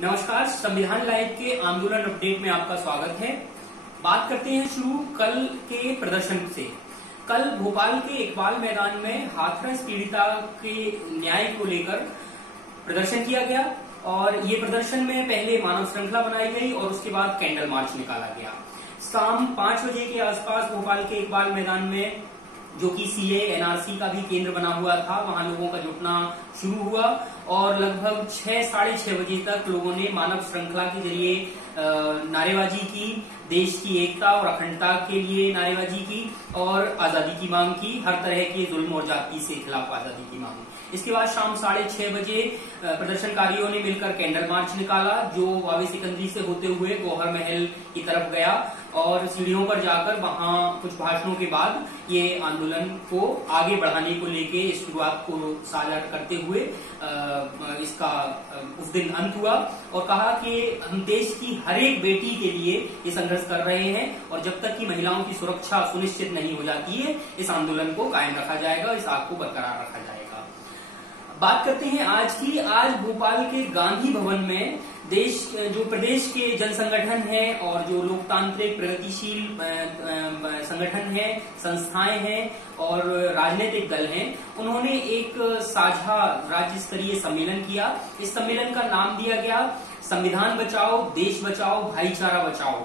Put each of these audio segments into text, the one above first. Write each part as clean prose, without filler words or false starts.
नमस्कार, संविधान लाइव के आंदोलन अपडेट में आपका स्वागत है। बात करते हैं शुरू कल के प्रदर्शन से। कल भोपाल के इकबाल मैदान में हाथरस पीड़िता के न्याय को लेकर प्रदर्शन किया गया और ये प्रदर्शन में पहले मानव श्रृंखला बनाई गई और उसके बाद कैंडल मार्च निकाला गया। शाम 5 बजे के आसपास भोपाल के इकबाल मैदान में, जो कि सीए एनआरसी का भी केंद्र बना हुआ था, वहां लोगों का जुटना शुरू हुआ और लगभग 6 साढ़े 6 बजे तक लोगों ने मानव श्रृंखला के जरिए नारेबाजी की, देश की एकता और अखंडता के लिए नारेबाजी की और आजादी की मांग की, हर तरह के जुल्म और जाति से खिलाफ आजादी की मांग। इसके बाद शाम 6:30 बजे प्रदर्शनकारियों ने मिलकर कैंडल मार्च निकाला, जो वावे सिकंदरी से होते हुए गौहर महल की तरफ गया और सीढ़ियों पर जाकर वहां कुछ भाषणों के बाद ये आंदोलन को आगे बढ़ाने को लेके इस शुरुआत को साझा करते हुए इसका उस दिन अंत हुआ और कहा कि हम देश की हर एक बेटी के लिए ये संघर्ष कर रहे हैं और जब तक कि महिलाओं की सुरक्षा सुनिश्चित नहीं हो जाती है, इस आंदोलन को कायम रखा जाएगा, इस आग को बरकरार रखा जाएगा। बात करते हैं आज की। आज भोपाल के गांधी भवन में जो प्रदेश के जन संगठन हैं और जो लोकतांत्रिक प्रगतिशील संगठन हैं, संस्थाएं हैं और राजनीतिक दल हैं, उन्होंने एक साझा राज्य स्तरीय सम्मेलन किया। इस सम्मेलन का नाम दिया गया संविधान बचाओ, देश बचाओ, भाईचारा बचाओ।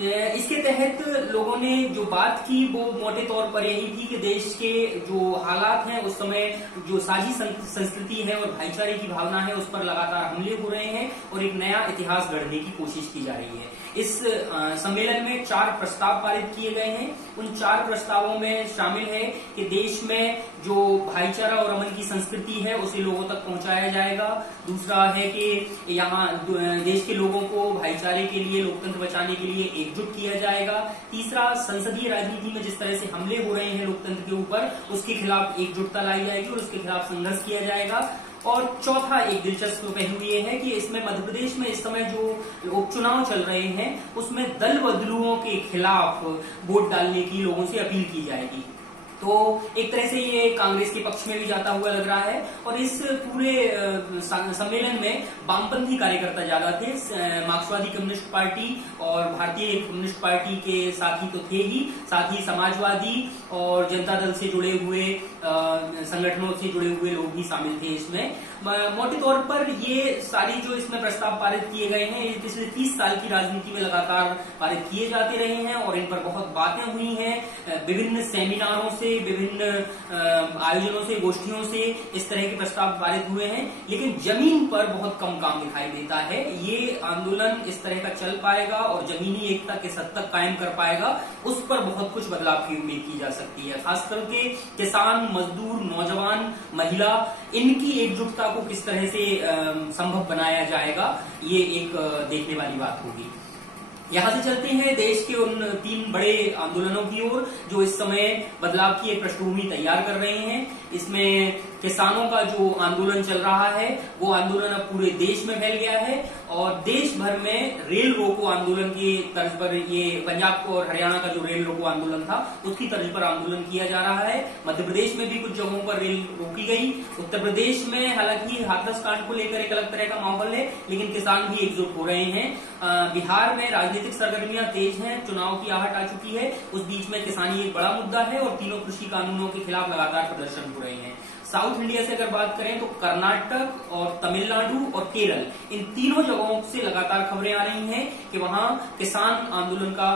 इसके तहत लोगों ने जो बात की वो मोटे तौर पर यही थी कि देश के जो हालात हैं उस समय जो साझी संस्कृति है और भाईचारे की भावना है उस पर लगातार हमले हो रहे हैं और एक नया इतिहास गढ़ने की कोशिश की जा रही है। इस सम्मेलन में 4 प्रस्ताव पारित किए गए हैं। उन 4 प्रस्तावों में शामिल है कि देश में जो भाईचारा और अमन की संस्कृति है उसे लोगों तक पहुंचाया जाएगा। दूसरा है कि यहाँ देश के लोगों को भाईचारे के लिए, लोकतंत्र बचाने के लिए एकजुट किया जाएगा। तीसरा, संसदीय राजनीति में जिस तरह से हमले हो रहे हैं लोकतंत्र के ऊपर, उसके खिलाफ एकजुटता लाई जाएगी और उसके खिलाफ संघर्ष किया जाएगा। और चौथा एक दिलचस्प पहलू ये है कि इसमें मध्य प्रदेश में इस समय जो उपचुनाव चल रहे हैं उसमें दल बदलुओं के खिलाफ वोट डालने की लोगों से अपील की जाएगी। तो एक तरह से ये कांग्रेस के पक्ष में भी जाता हुआ लग रहा है और इस पूरे सम्मेलन में वामपंथी कार्यकर्ता ज्यादा थे। मार्क्सवादी कम्युनिस्ट पार्टी और भारतीय कम्युनिस्ट पार्टी के साथी तो थे ही, साथ ही समाजवादी और जनता दल से जुड़े हुए संगठनों से जुड़े हुए लोग भी शामिल थे इसमें। मोटे तौर पर ये सारी जो इसमें प्रस्ताव पारित किए गए हैं ये पिछले 30 साल की राजनीति में लगातार पारित किए जाते रहे हैं और इन पर बहुत बातें हुई हैं। विभिन्न सेमिनारों से, विभिन्न आयोजनों से, गोष्ठियों से इस तरह के प्रस्ताव पारित हुए हैं, लेकिन जमीन पर बहुत कम काम दिखाई देता है। ये आंदोलन इस तरह का चल पाएगा और जमीनी एकता किस हद तक कायम कर पाएगा, उस पर बहुत कुछ बदलाव की उम्मीद की जा सकती है। खास करके किसान, मजदूर, नौजवान, महिला, इनकी एकजुटता को किस तरह से संभव बनाया जाएगा, ये एक देखने वाली बात होगी। यहां से चलते हैं देश के उन 3 बड़े आंदोलनों की ओर जो इस समय बदलाव की एक पृष्ठभूमि तैयार कर रहे हैं। इसमें किसानों का जो आंदोलन चल रहा है वो आंदोलन अब पूरे देश में फैल गया है और देश भर में रेल रोको आंदोलन की तर्ज पर, ये पंजाब को और हरियाणा का जो रेल रोको आंदोलन था उसकी तर्ज पर आंदोलन किया जा रहा है। मध्य प्रदेश में भी कुछ जगहों पर रेल रोकी गई। उत्तर प्रदेश में हालांकि हाथरस कांड को लेकर एक अलग तरह का माहौल है, लेकिन किसान भी एकजुट हो रहे हैं। बिहार में राजनीतिक सरगर्मियां तेज हैं, चुनाव की आहट आ चुकी है, उस बीच में किसानी एक बड़ा मुद्दा है और तीनों कृषि कानूनों के खिलाफ लगातार प्रदर्शन हो रहे हैं। साउथ इंडिया से अगर बात करें तो कर्नाटक और तमिलनाडु और केरल, इन तीनों जगहों से लगातार खबरें आ रही हैं कि वहां किसान आंदोलन का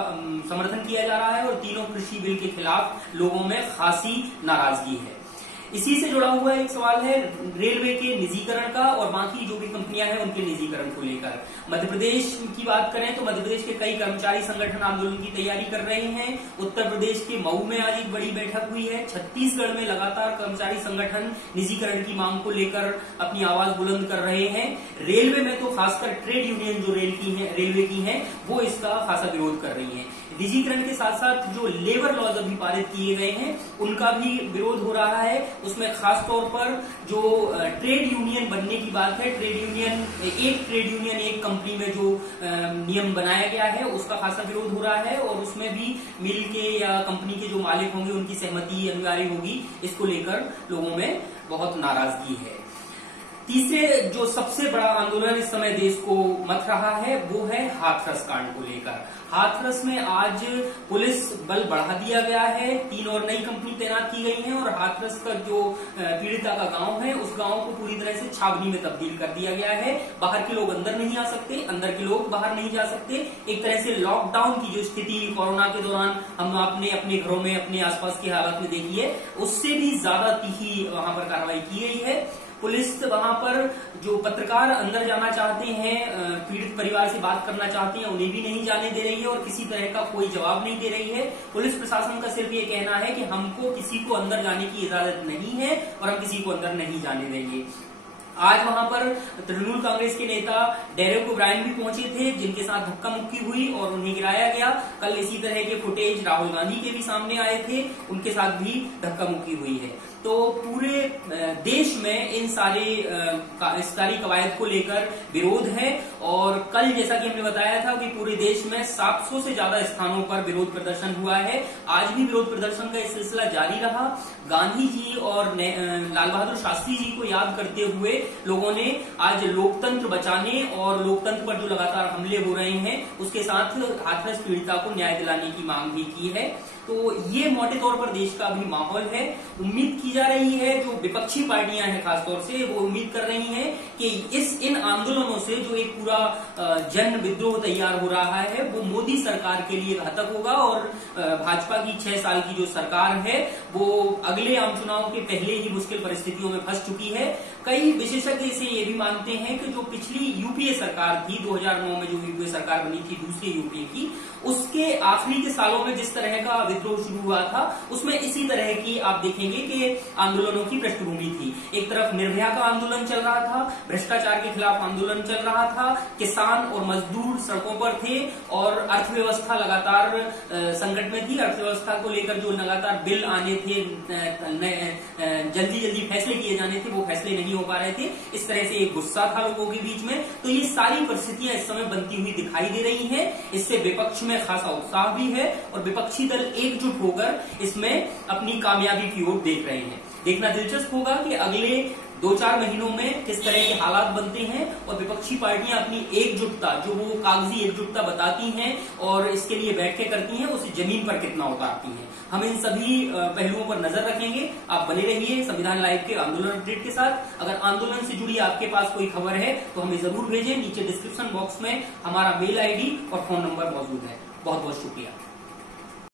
समर्थन किया जा रहा है और तीनों कृषि बिल के खिलाफ लोगों में खासी नाराजगी है। इसी से जुड़ा हुआ एक सवाल है रेलवे के निजीकरण का और बाकी जो भी कंपनियां हैं उनके निजीकरण को लेकर। मध्य प्रदेश की बात करें तो मध्य प्रदेश के कई कर्मचारी संगठन आंदोलन की तैयारी कर रहे हैं। उत्तर प्रदेश के मऊ में आज एक बड़ी बैठक हुई है। छत्तीसगढ़ में लगातार कर्मचारी संगठन निजीकरण की मांग को लेकर अपनी आवाज बुलंद कर रहे हैं। रेलवे में तो खासकर ट्रेड यूनियन जो रेलवे की है वो इसका खासा विरोध कर रही है। निजीकरण के साथ साथ जो लेबर लॉज अभी पारित किए गए हैं उनका भी विरोध हो रहा है। उसमें खास तौर पर जो ट्रेड यूनियन बनने की बात है, एक ट्रेड यूनियन एक कंपनी में जो नियम बनाया गया है उसका खासा विरोध हो रहा है और उसमें भी मिल के या कंपनी के जो मालिक होंगे उनकी सहमति अनिवार्य होगी। इसको लेकर लोगों में बहुत नाराजगी है। तीसरे जो सबसे बड़ा आंदोलन इस समय देश को मथ रहा है वो है हाथरस कांड को लेकर। हाथरस में आज पुलिस बल बढ़ा दिया गया है, 3 और नई कंपनी तैनात की गई है और हाथरस का जो पीड़िता का गांव है उस गांव को पूरी तरह से छावनी में तब्दील कर दिया गया है। बाहर के लोग अंदर नहीं आ सकते, अंदर के लोग बाहर नहीं जा सकते। एक तरह से लॉकडाउन की जो स्थिति कोरोना के दौरान हम आपने अपने घरों में अपने आसपास की हालत में देखी है, उससे भी ज्यादा तीखी वहां पर कार्रवाई की गई है। पुलिस वहां पर जो पत्रकार अंदर जाना चाहते हैं, पीड़ित परिवार से बात करना चाहते हैं, उन्हें भी नहीं जाने दे रही है और किसी तरह का कोई जवाब नहीं दे रही है। पुलिस प्रशासन का सिर्फ ये कहना है कि हमको किसी को अंदर जाने की इजाजत नहीं है और हम किसी को अंदर नहीं जाने देंगे। आज वहां पर तृणमूल कांग्रेस के नेता डेरेक ओब्रायन भी पहुंचे थे, जिनके साथ धक्का मुक्की हुई और उन्हें गिराया गया। कल इसी तरह के फुटेज राहुल गांधी के भी सामने आए थे, उनके साथ भी धक्का मुक्की हुई है। तो पूरे देश में इन सारी कवायद को लेकर विरोध है और कल जैसा कि हमने बताया था कि पूरे देश में 700 से ज्यादा स्थानों पर विरोध प्रदर्शन हुआ है। आज भी विरोध प्रदर्शन का सिलसिला जारी रहा। गांधी जी और लाल बहादुर शास्त्री जी को याद करते हुए लोगों ने आज लोकतंत्र बचाने और लोकतंत्र पर जो लगातार हमले हो रहे हैं उसके साथ हाथरस पीड़िता को न्याय दिलाने की मांग भी की है। तो ये मोटे तौर पर देश का अभी माहौल है। उम्मीद की जा रही है, जो विपक्षी पार्टियां हैं खासतौर से, वो उम्मीद कर रही हैं कि इन आंदोलनों से जो एक पूरा जन विद्रोह तैयार हो रहा है वो मोदी सरकार के लिए घातक होगा और भाजपा की 6 साल की जो सरकार है वो अगले आम चुनाव के पहले ही मुश्किल परिस्थितियों में फंस चुकी है। कई विशेषज्ञ इसे ये भी मानते हैं कि जो पिछली यूपीए सरकार थी, 2009 में जो यूपीए सरकार बनी थी दूसरी यूपीए की, उसके आखिरी के सालों में जिस तरह का विद्रोह शुरू हुआ था उसमें इसी तरह की आप देखेंगे कि आंदोलनों की पृष्ठभूमि थी। एक तरफ निर्भया का आंदोलन चल रहा था, भ्रष्टाचार के खिलाफ आंदोलन चल रहा था, किसान और मजदूर सड़कों पर थे और अर्थव्यवस्था लगातार संकट में थी। अर्थव्यवस्था को लेकर जो लगातार बिल आने थे, जल्दी जल्दी फैसले किए जाने थे, वो फैसले नहीं हो पा रहे थे। इस तरह से एक गुस्सा था लोगों के बीच में। तो ये सारी परिस्थितियां इस समय बनती हुई दिखाई दे रही हैं। इससे विपक्ष में खासा उत्साह भी है और विपक्षी दल एकजुट होकर इसमें अपनी कामयाबी की ओर देख रहे हैं। देखना दिलचस्प होगा कि अगले 2-4 महीनों में किस तरह के हालात बनते हैं और विपक्षी पार्टियां अपनी एकजुटता, जो वो कागजी एकजुटता बताती हैं और इसके लिए बैठकें करती हैं, उसे जमीन पर कितना उतारती हैं। हम इन सभी पहलुओं पर नजर रखेंगे। आप बने रहिए संविधान लाइव के आंदोलन अपडेट के साथ। अगर आंदोलन से जुड़ी आपके पास कोई खबर है तो हमें जरूर भेजें। नीचे डिस्क्रिप्शन बॉक्स में हमारा मेल आईडी और फोन नंबर मौजूद है। बहुत बहुत शुक्रिया।